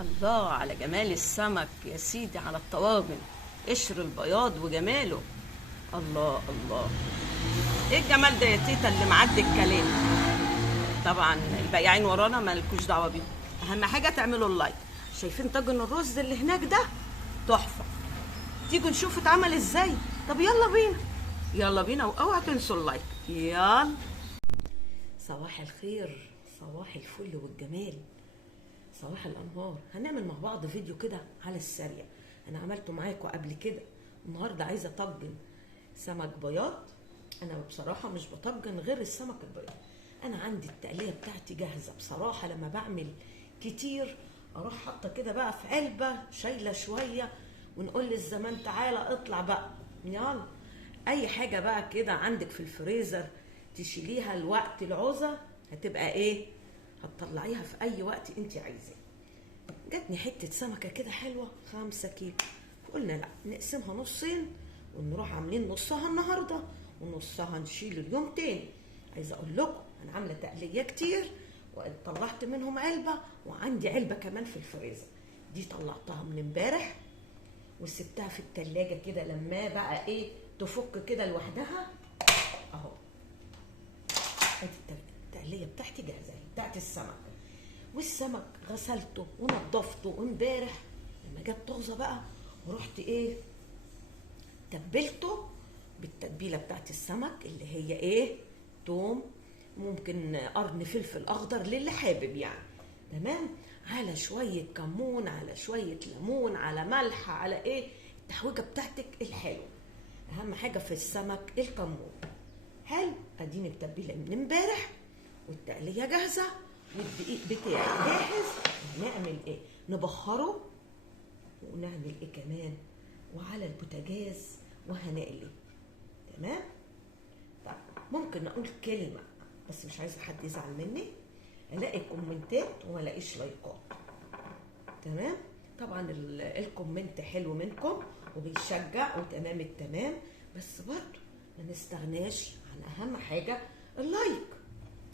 الله على جمال السمك يا سيدي على الطواجن، قشر البياض وجماله. الله الله، ايه الجمال ده يا تيتا اللي معدي الكلام. طبعا البياعين ورانا مالكوش دعوه بيهم، اهم حاجه تعملوا اللايك. شايفين طاجن الرز اللي هناك ده؟ تحفه. تيجوا نشوف اتعمل ازاي. طب يلا بينا يلا بينا، واوعى تنسوا اللايك. يلا. صباح الخير، صباح الفل والجمال، صباح الانوار. هنعمل مع بعض فيديو كده على السريع، انا عملته معاكم قبل كده. النهارده عايزه اطجن سمك بياض. انا بصراحه مش بطجن غير السمك البياض. انا عندي التقليه بتاعتي جاهزه بصراحه. لما بعمل كتير اروح حاطه كده بقى في علبه، شايله شويه، ونقول للزمان تعالى اطلع بقى يلا. اي حاجه بقى كده عندك في الفريزر تشيليها الوقت العوزه هتبقى ايه، هتطلعيها في اي وقت انت عايزاه. جاتني حته سمكه كده حلوه 5 كيلو، قلنا لا نقسمها نصين ونروح عاملين نصها النهارده ونصها نشيل اليوم تاني. عايزه اقول لكم انا عامله تقليه كتير وطلعت منهم علبه، وعندي علبه كمان في الفريزر. دي طلعتها من امبارح وسبتها في التلاجة كده لما بقى ايه تفك كده لوحدها اهو. ادي التقليه بتاعتي جاهزه بتاعت السمك. والسمك غسلته ونضفته امبارح لما جت طازه بقى، ورحت ايه تبلته بالتتبيله بتاعت السمك اللي هي ايه، توم، ممكن قرن فلفل اخضر للي حابب يعني، تمام، على شويه كمون، على شويه ليمون، على ملح، على ايه التحويجه بتاعتك الحلوه. اهم حاجه في السمك الكمون. حلو، اديني التتبيله من امبارح والتقليه جاهزه والدقيق بتاعي جاهز. هنعمل ايه، نبخره ونعمل ايه كمان، وعلى البوتاجاز وهنقلي. تمام. طيب ممكن اقول كلمه بس مش عايزه حد يزعل مني، الاقي كومنتات وما الاقيش لايكات. تمام. طبعا الكومنت حلو منكم وبيشجع وتمام التمام، بس برضه ما نستغناش عن اهم حاجه اللايك.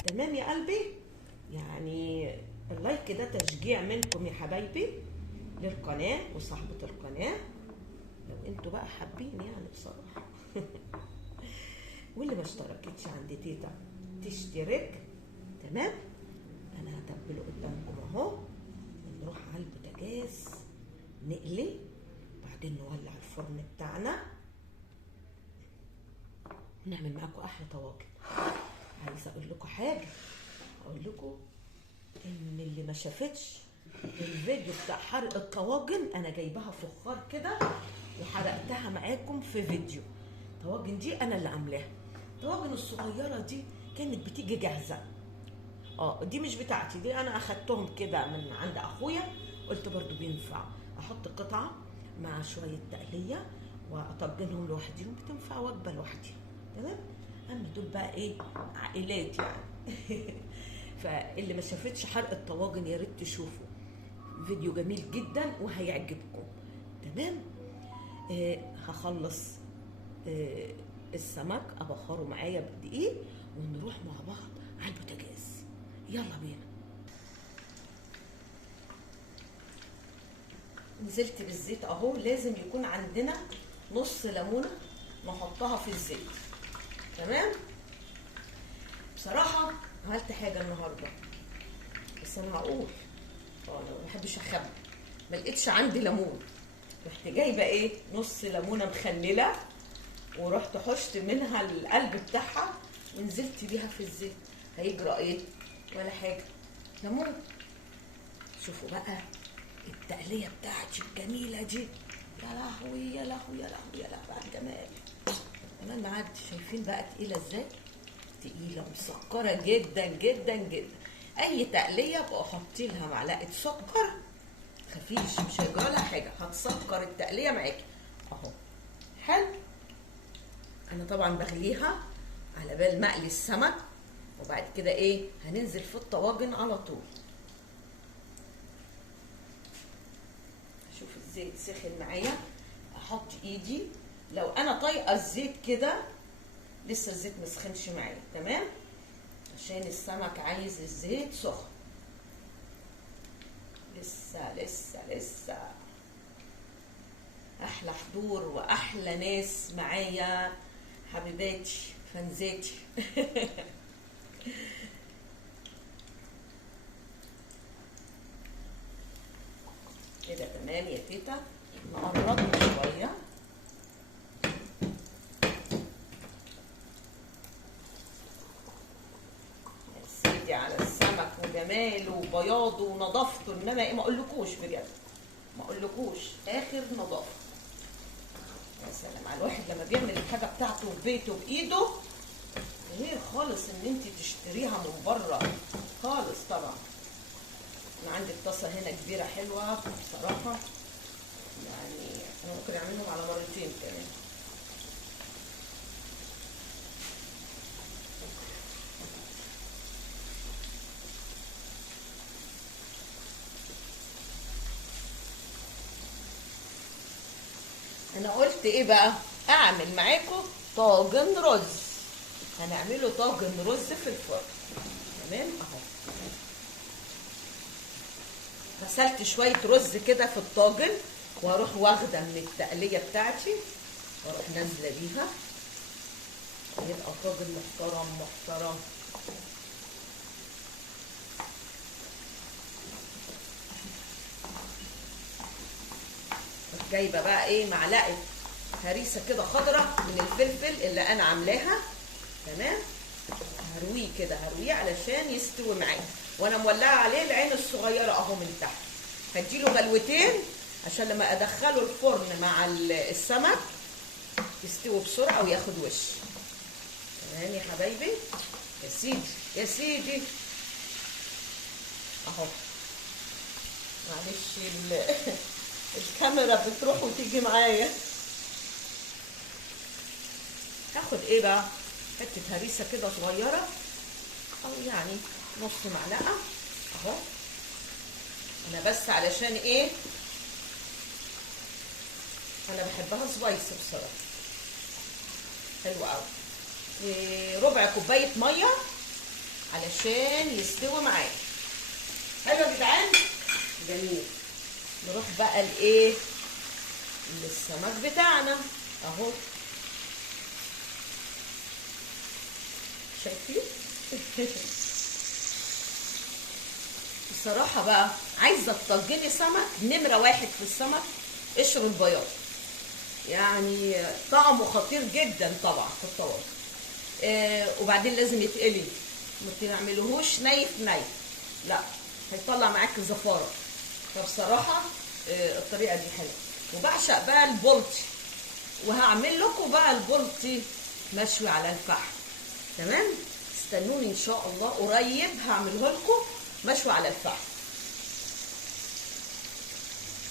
تمام يا قلبي، يعني اللايك ده تشجيع منكم يا حبايبي للقناه وصاحبه القناه، لو انتوا بقى حابين يعني بصراحه. واللي ما اشتركتش عند تيتا تشترك. تمام. انا هتبله قدامكم اهو، ونروح على البوتاجاز نقلي، بعدين نولع الفرن بتاعنا ونعمل معاكم احلى طواجن. عايزه اقول لكم حاجه، اقول لكم ان اللي ما شافتش الفيديو بتاع حرق الطواجن انا جايبها فخار كده وحرقتها معاكم في فيديو. الطواجن دي انا اللي عاملاها. الطواجن الصغيره دي كانت بتيجي جاهزه، دي مش بتاعتي، دي انا اخدتهم كده من عند اخويا، قلت برضو بينفع احط قطعه مع شويه تقليه واطجنهم لوحديهم، بتنفع وجبه لوحدي. تمام. اما دول بقى ايه، عائلات يعني. فاللي ما شافتش حرق الطواجن يا ريت تشوفوا، فيديو جميل جدا وهيعجبكم. تمام. هخلص السمك ابخره معايا بالدقيق ونروح مع بعض على البوتاجاز. يلا بينا. نزلت بالزيت اهو، لازم يكون عندنا نص ليمونه نحطها في الزيت. تمام. بصراحه عملت حاجه النهارده بس انا هقول انا ما بحبش اخبي، ما لقيتش عندي ليمون، رحت جايبه ايه نص ليمونه مخلله ورحت حشت منها القلب بتاعها ونزلت بيها في الزيت. هيجرى ايه ولا حاجه، ليمون. شوفوا بقى التقليه بتاعتي الجميله دي، يا لهوي يا لهوي يا لهوي يا لهوي على الجمال. كمان معدي، شايفين بقى تقيله ازاي، تقيله مسكره جدا جدا جدا. اي تقليه بقى حطي لها معلقه سكر، خفيش مش هيجرى لها حاجه، هتسكر التقليه معاكي اهو. حلو. انا طبعا بغليها على بال مقلي السمك، وبعد كده ايه هننزل في الطواجن على طول. شوف الزيت سخن معايا، احط ايدي، لو انا طايقه الزيت كده لسه الزيت مسخنش معايا. تمام، عشان السمك عايز الزيت سخن لسه. لسه لسه لسه. احلى حضور واحلى ناس معايا، حبيباتي فانزاتي. كده تمام يا تيتا. نقرب شويه. يا سيدي على السمك وجماله وبياضه ونظافته، انما ايه ما اقولكوش بجد، ما اقولكوش اخر نظافه. يا سلام على الواحد لما بيعمل الحاجه بتاعته في بيته بايده، غير خالص ان انت تشتريها من بره خالص. طبعا انا عندي الطاسه هنا كبيره حلوه بصراحه، يعني انا ممكن اعملهم على مرتين كمان. انا قلت ايه بقى، اعمل معاكم طاجن رز. هنعمله طاجن رز في الفرن. تمام اهو. غسلت شويه رز كده في الطاجن، واروح واخده من التقليه بتاعتي واروح نازله بيها، يبقى طاجن محترم محترم. جايبه بقى ايه معلقه هريسه كده خضراء من الفلفل اللي انا عاملاها. تمام. هرويه كده، هرويه علشان يستوي معايا، وانا مولعه عليه العين الصغيره اهو من تحت. هديله غلوتين عشان لما ادخله الفرن مع السمك يستوي بسرعه وياخد وش. تمام يا حبايبي. يا سيدي يا سيدي اهو. معلش الكاميرا بتروح وتيجي معايا. هاخد ايه بقى، حته هريسه كده صغيره، او يعني نص معلقه اهو. انا بس علشان ايه، انا بحبها سبايسي بصراحه، حلوه قوي. ربع كوبايه ميه علشان يستوي معايا. حلو يا جدعان، جميل. نروح بقى لايه، للسمك بتاعنا اهو. شايفين؟ بصراحه بقى عايزه تطجني سمك، نمره واحد في السمك قشر البياض، يعني طعمه خطير جدا طبعا في الطواجن. وبعدين لازم يتقلي، ما تعملوهوش نيف نيف، لا هيطلع معاك زفاره. فبصراحه الطريقه دي حلوه. وبعشق بقى البلطي، وهعمل لكم بقى البلطي مشوي على الفحم. تمام، استنوني ان شاء الله قريب هعمله لكم مشوي على الفحم.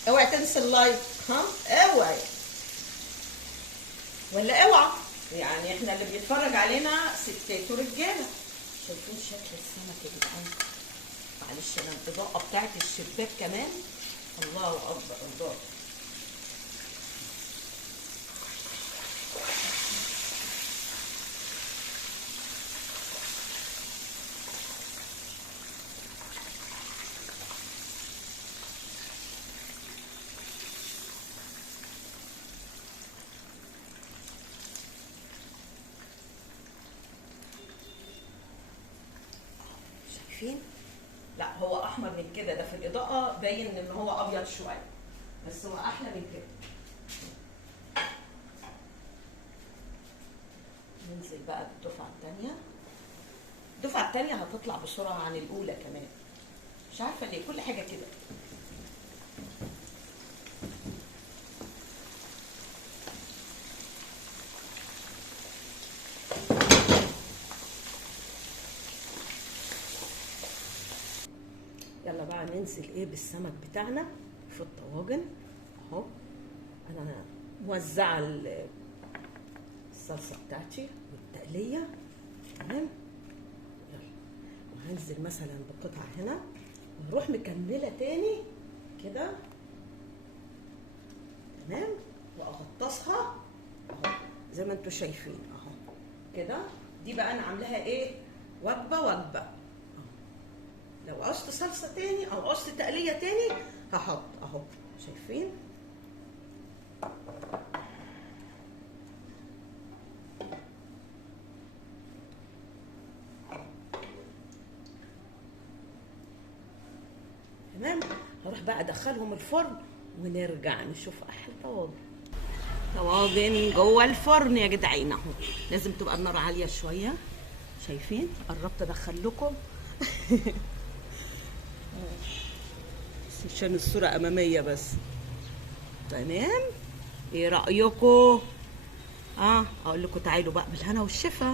اوعي تنسى اللايك، ها اوعي، ولا اوعى، يعني احنا اللي بيتفرج علينا ستات ورجاله. شايفين شكل السمك يا جدعان؟ معلش انا الاضاءه بتاعت الشباك كمان، الله اكبر الله. شايفين؟ لا هو احمر من كده، ده في الاضاءه باين ان هو ابيض شويه، بس هو احلى من كده. ننزل بقى بالدفعه الثانيه. الدفعه الثانيه هتطلع بسرعه عن الاولى كمان، مش عارفه ليه كل حاجه كده. يلا بقى ننزل ايه بالسمك بتاعنا في الطواجن اهو. انا موزعه الصلصه بتاعتي والتقليه. تمام. يلا، وهنزل مثلا بقطعه هنا، واروح مكمله تاني كده. تمام، واغطسها اهو زي ما انتم شايفين اهو كده. دي بقى انا عاملاها ايه، وجبه وجبه. لو عوزت صلصه تاني او عوزت تقليه تاني هحط اهو، شايفين؟ تمام. هروح بقى ادخلهم الفرن ونرجع نشوف احلى طواجن. طواجن جوه الفرن يا جدعان اهو. لازم تبقى النار عاليه شويه، شايفين؟ قربت ادخل لكم عشان الصوره اماميه بس. تمام، ايه رايكم؟ اقول لكم تعالوا بقى بالهنا والشفا.